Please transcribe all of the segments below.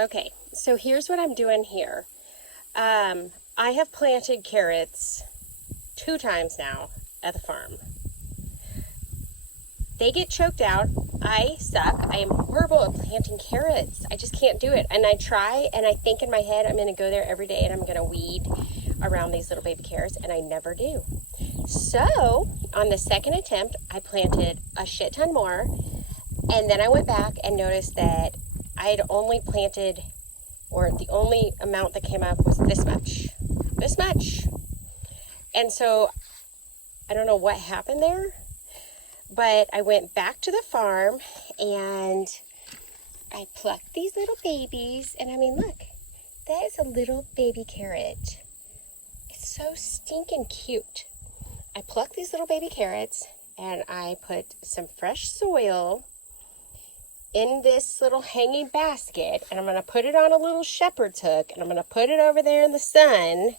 Okay, so here's what I'm doing here. I have planted carrots 2 times now at the farm. They get choked out. I suck. I am horrible at planting carrots. I just can't do it. And I try, and I think in my head I'm going to go there every day and I'm going to weed around these little baby carrots, and I never do. So on the second attempt, I planted a shit ton more, and then I went back and noticed that I had only planted, or the only amount that came up was this much. And so I don't know what happened there, but I went back to the farm and I plucked these little babies, and I mean, look, that is a little baby carrot. It's so stinking cute. I plucked these little baby carrots and I put some fresh soil in this little hanging basket, and I'm going to put it on a little shepherd's hook, and I'm going to put it over there in the sun,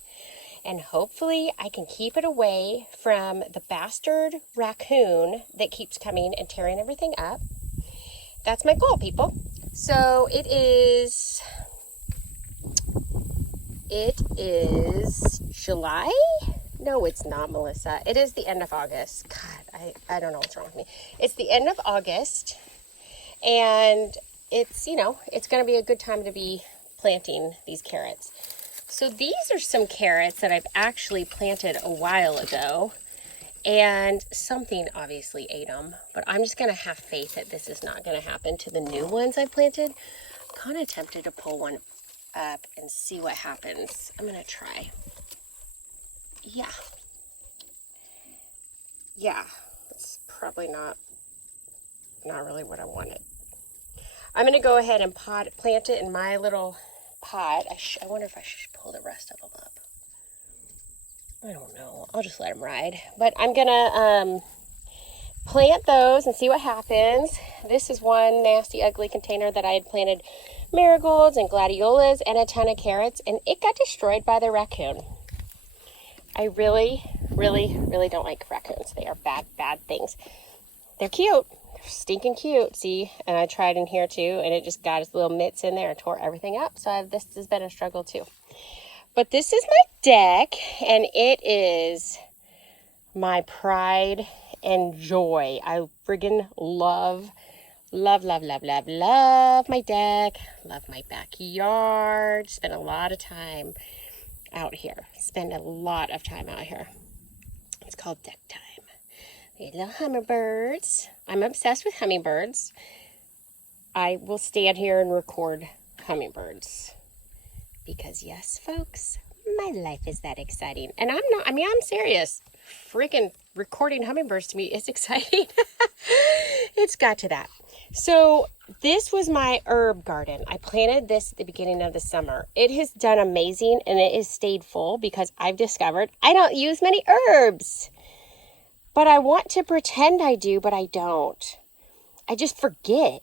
and hopefully I can keep it away from the bastard raccoon that keeps coming and tearing everything up. That's my goal, people. So it is July? No, it's not, Melissa. It is the end of August. God, I don't know what's wrong with me. It's the end of August, and it's, it's going to be a good time to be planting these carrots. So these are some carrots that I've actually planted a while ago, and something obviously ate them, but I'm just going to have faith that this is not going to happen to the new ones I planted. I'm kind of tempted to pull one up and see what happens. I'm going to try. Yeah, it's probably not really what I wanted. I'm going to go ahead and plant it in my little pot. I wonder if I should pull the rest of them up. I don't know. I'll just let them ride. But I'm going to plant those and see what happens. This is one nasty, ugly container that I had planted marigolds and gladiolas and a ton of carrots, and it got destroyed by the raccoon. I really, really, really don't like raccoons. They are bad things. They're cute. They're stinking cute. See, and I tried in here too, and it just got its little mitts in there and tore everything up. So this has been a struggle too. But this is my deck, and it is my pride and joy. I friggin' love my deck. Love my backyard. Spend a lot of time out here. It's called deck time. The little hummingbirds. I'm obsessed with hummingbirds. I will stand here and record hummingbirds. Because yes, folks, my life is that exciting. And I'm serious. Freaking recording hummingbirds to me is exciting. It's got to that. So this was my herb garden. I planted this at the beginning of the summer. It has done amazing, and it has stayed full because I've discovered I don't use many herbs. But I want to pretend I do, but I don't. I just forget.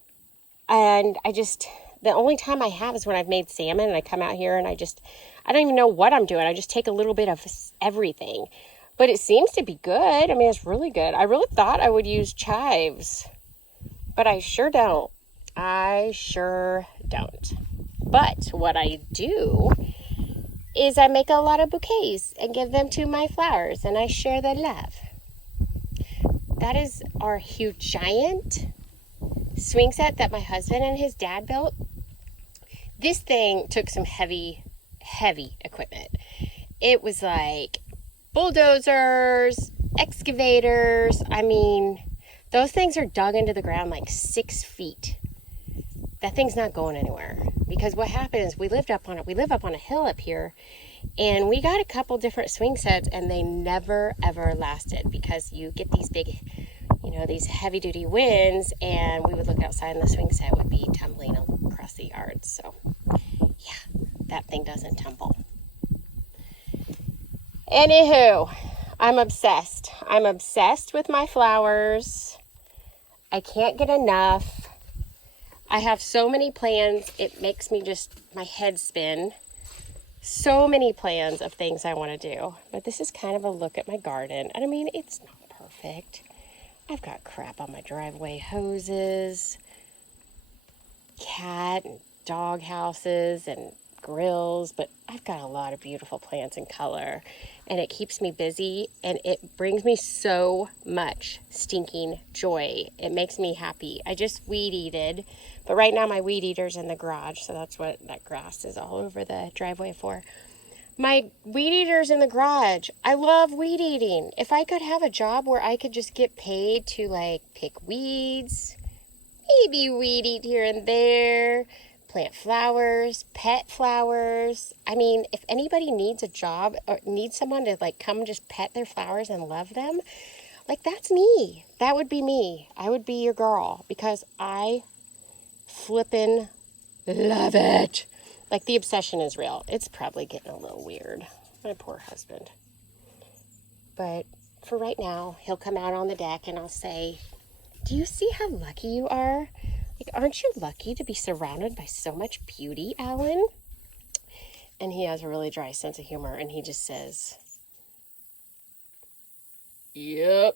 And the only time I have is when I've made salmon, and I come out here and I don't even know what I'm doing. I just take a little bit of everything. But it seems to be good. I mean, it's really good. I really thought I would use chives, but I sure don't. But what I do is I make a lot of bouquets and give them to my flowers, and I share the love. That is our huge giant swing set that my husband and his dad built. This thing took some heavy equipment. It was like bulldozers, excavators. I mean, those things are dug into the ground like 6 feet. That thing's not going anywhere, because what happened is we live up on a hill up here, and we got a couple different swing sets, and they never ever lasted because you get these big, these heavy duty winds, and we would look outside and the swing set would be tumbling across the yard. So yeah, that thing doesn't tumble. Anywho, I'm obsessed with my flowers. I can't get enough. I have so many plans, it makes me my head spin. So many plans of things I want to do. But this is kind of a look at my garden. And I mean, it's not perfect. I've got crap on my driveway hoses, cat and dog houses and grills, but I've got a lot of beautiful plants and color, and it keeps me busy, and it brings me so much stinking joy. It makes me happy. I just weed eated, but right now my weed eater's in the garage, so that's what that grass is all over the driveway for. My weed eater's in the garage. I love weed eating. If I could have a job where I could just get paid to like pick weeds, maybe weed eat here and there, plant flowers, pet flowers. I mean, if anybody needs a job or needs someone to like come just pet their flowers and love them, like that's me. That would be me. I would be your girl because I flippin' love it. Like the obsession is real. It's probably getting a little weird. My poor husband. But for right now, he'll come out on the deck and I'll say, do you see how lucky you are? Like, aren't you lucky to be surrounded by so much beauty, Alan? And he has a really dry sense of humor and he just says, yep.